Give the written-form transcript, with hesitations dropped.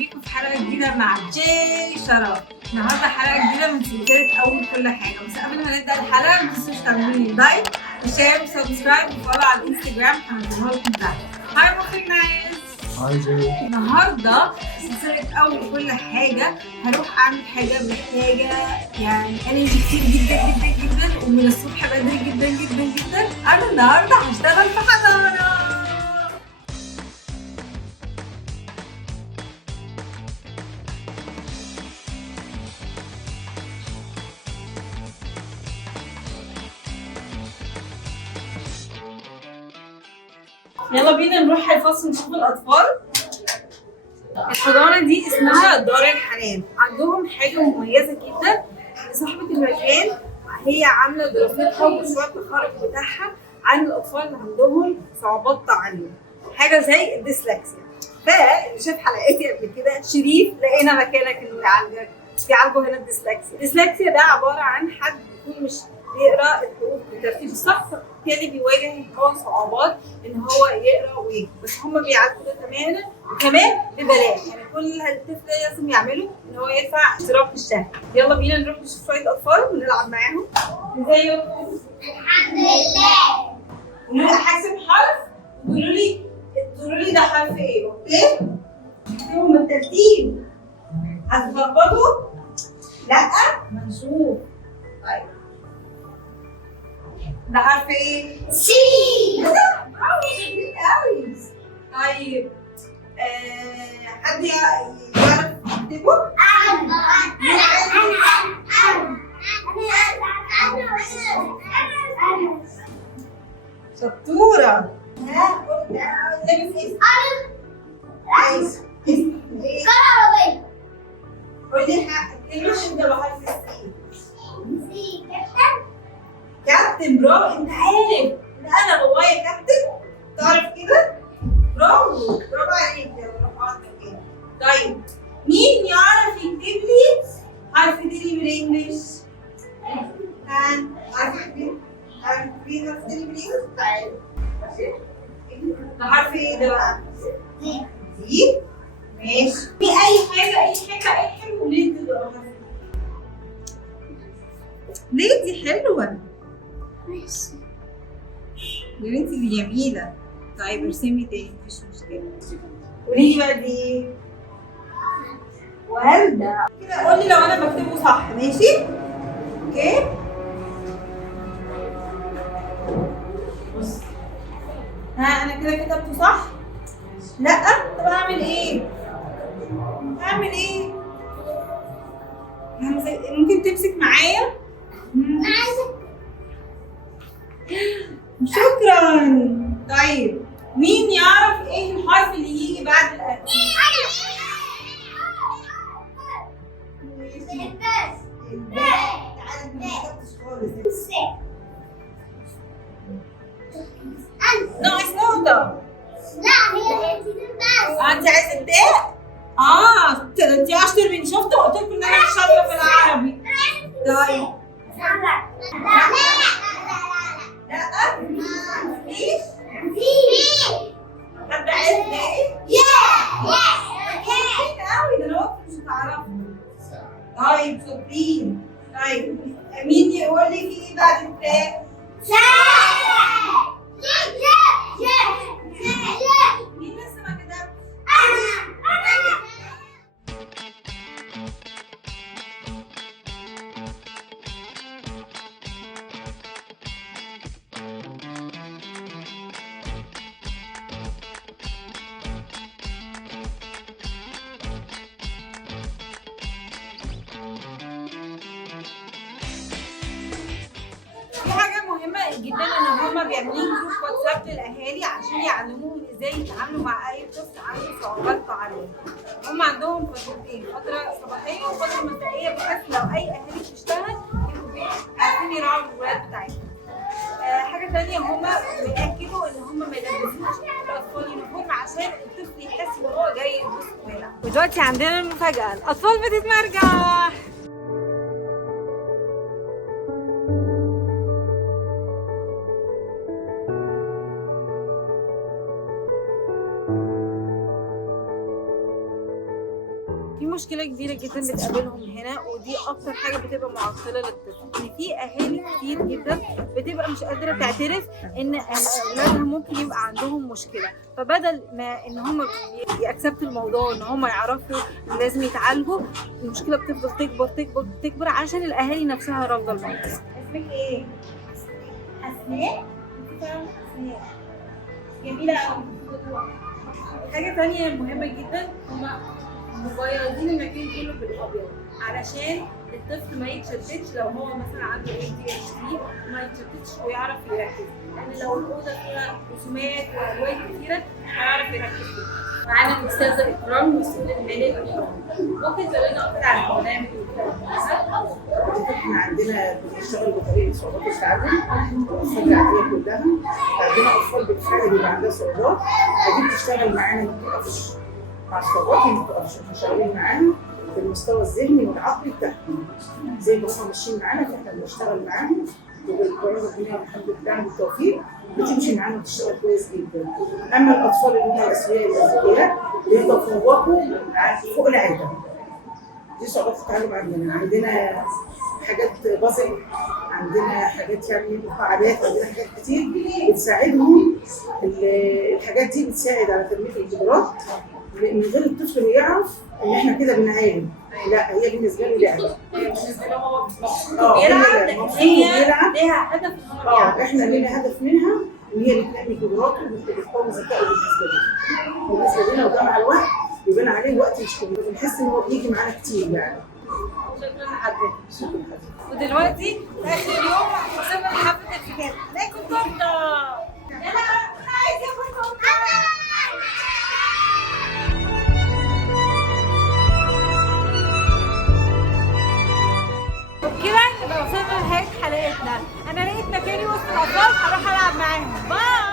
بيكم في حلقه جديده مع جي شرف. النهارده حلقه جديده من سلسله اول كل حاجه، بس قبل ما نبدا الحلقه ما تنسوش تعملوا لي لايك وشير وسبسكرايب وفولو على الانستجرام، هنزلها لكم تحت. هاي مخرج نايس. هاي جي. النهارده سلسله اول كل حاجه هروح اعمل حاجه محتاجه يعني انرجي كتير جدا جدا جدا ومن الصبح بدري جدا جدا جدا. انا النهارده هشتغل في حضانه. يلا بينا نروح الفصل نشوف الأطفال. الحضانة دي اسمها دار الحنان، عندهم حاجة مميزة جدا. صاحبة المكان هي عاملة دراستها ومشروع التخرج بتاعها عن الأطفال اللي عندهم صعوبات تعلم، حاجة زي الديسلكسيا. فاللي شاف حلقاتي قبل كده شريف لقينا مكانك اللي عندك بيعالجوا هنا الديسلكسيا. الديسلكسيا ده عبارة عن حد بيكون مش بيقرا الحروف بالترتيب الصح، فبالتالي بيواجه هو صعوبات ان هو يقرا ويكتب، بس هم بيعالجوا ده تماما وكمان ببلاش. يعني كل الطفل لازم يعمله ان هو يدفع اشتراك في الشهر. يلا بينا نروح نشوف شويه اطفال ونلعب معاهم. ازيكم؟ الحمد لله. قولوا لي احسب حرف وقولوا لي ده حرف ايه، اوكي؟ اكتبهم بالترتيب. هتتلخبطوا؟ لا؟ ما نشوف. طيب ده حرف ايه؟ سي. برافو شاطرين قوي. طيب حد يعرف يكتبه؟ شطورة. ها لابس ايه؟ عايز اسمك ايه؟ قولي كلمة تبدأ بحرف السي. كابتن. برافو، انت عارف ان انا بابايا كابتن، تعرف كده؟ برافو برافو عليك. يلا روح اقعد مكانك. طيب مين يعرف يكتب لي حرف دي بالانجلش؟ ها عارف تكتب؟ عارف تكتبي حرف دي بالانجلش؟ تعالي. ده حرف ايه ده بقى؟ دي. ماشي. في اي حاجه وليه تبقى حرف؟ ليه دي حلوه يا بنتي، دي جميلة. طيب ارسمي تاني مفيش مشكلة. قولي لي بقى دي ايه؟ وردة. كده قولي لو أنا بكتبه صح، ماشي؟ اوكي؟ بص. ها أنا كده كتبته صح؟ لأ؟ طب أعمل إيه؟ ممكن تمسك معايا؟ شكرا. طيب مين يعرف ايه الحرف اللي يجي بعد الألف؟ ناقص نقطة. انت عايزة التاء؟ انت اشطر مني، شفتوا؟ قلت لكم ان انا مش شاطرة في العربي. طيب لا مفيش؟ حد عارف ايه؟ قوي ده انا وقت مش هتعرفوا. طيب شاطرين. طيب مين يقول لي في ايه بعد التاء؟ مين لسه ما كتبش؟ في حاجة مهمة جدا ان هما بيعملوا جروب واتساب للاهالي عشان يعلموهم ازاي يتعاملوا مع اي طفل عنده صعوبات تعلم. هما عندهم فترتين، فترة صباحية وفترة مسائية، بحيث لو اي اهالي بتشتغل يبقوا عارفين يراعوا الولاد بتاعتهم. حاجة تانية هما بيأكدوا ان هما ما يلبسوش الاطفال يونيفورم عشان الطفل يحس ان هو جاي يبص ويلعب. ودلوقتي عندنا المفاجأة، الاطفال بتتمرجح. في مشكله كبيره جدا بتقابلهم هنا، ودي اكتر حاجه بتبقى معطله للطفل، ان في اهالي كتير جدا بتبقى مش قادره تعترف ان اولادها ممكن يبقى عندهم مشكله، فبدل ما ان هم يأكسبتوا الموضوع ان هم يعرفوا ان لازم يتعالجوا، المشكله بتفضل تكبر تكبر تكبر عشان الاهالي نفسها رافضه الموضوع. اسمك ايه؟ أسماء. أسماء. جميله قوي. حاجه تانية مهمه جدا، هما مبيضين المكان كله بالابيض علشان الطفل ما يتشتتش لو هو مثلا عنده ADHD، ما يتشتتش ويعرف يركز، لان لو الاوضه فيها رسومات والوان كتيره هيعرف يركز فيها. معانا الاستاذه اكرام مسؤوله الماليه، ممكن تقولنا اكتر عن البرنامج احنا عندنا بنشتغل بطريقه صعوبات التعلم الاطفال العاديه كلها. عندنا اطفال بالفعل بيبقى عندها صعوبات، فدي بتشتغل معانا ما بتقفش مع الصعوبات، ما بتقفش. احنا شغالين معاهم في المستوى الذهني والعقلي بتاعهم، زي ما هم ماشيين معانا فاحنا بنشتغل معاهم، وبالقرار ربنا الحمد لله بالتوفيق بتمشي معانا وتشتغل كويس جدا. اما الاطفال اللي هم الاسوياء الذكيه بيتفوقوا فوق العاده. دي صعوبات التعلم عندنا حاجات بازل، عندنا حاجات يعني مكعبات، عندنا حاجات كتير بتساعدهم. الحاجات دي بتساعد على تنميه القدرات من غير الطفل يعرف ان احنا كده بنعالج، لا هي بالنسبه له لعبه. بالنسبه له هو مبسوط بيلعب، لكن هي ليها هدف ان هو بيلعب. احنا لينا هدف منها ان هي بتنمي قدراته وبتقوي ذكائه بالنسبه لنا، وده مع الوقت بيبان عليه وقت الشغل، بنحس ان هو بيجي معانا كتير يعني. شكرا لحضرتك. ودلوقتي في اخر اليوم وصلنا لحفله الختام، ناكل تورته. يلا انا عايزه اكل تورته. وبكده نبقى وصلنا لنهايه حلقتنا. انا لقيت مكاني وسط الاطفال هروح العب معاهم. باي.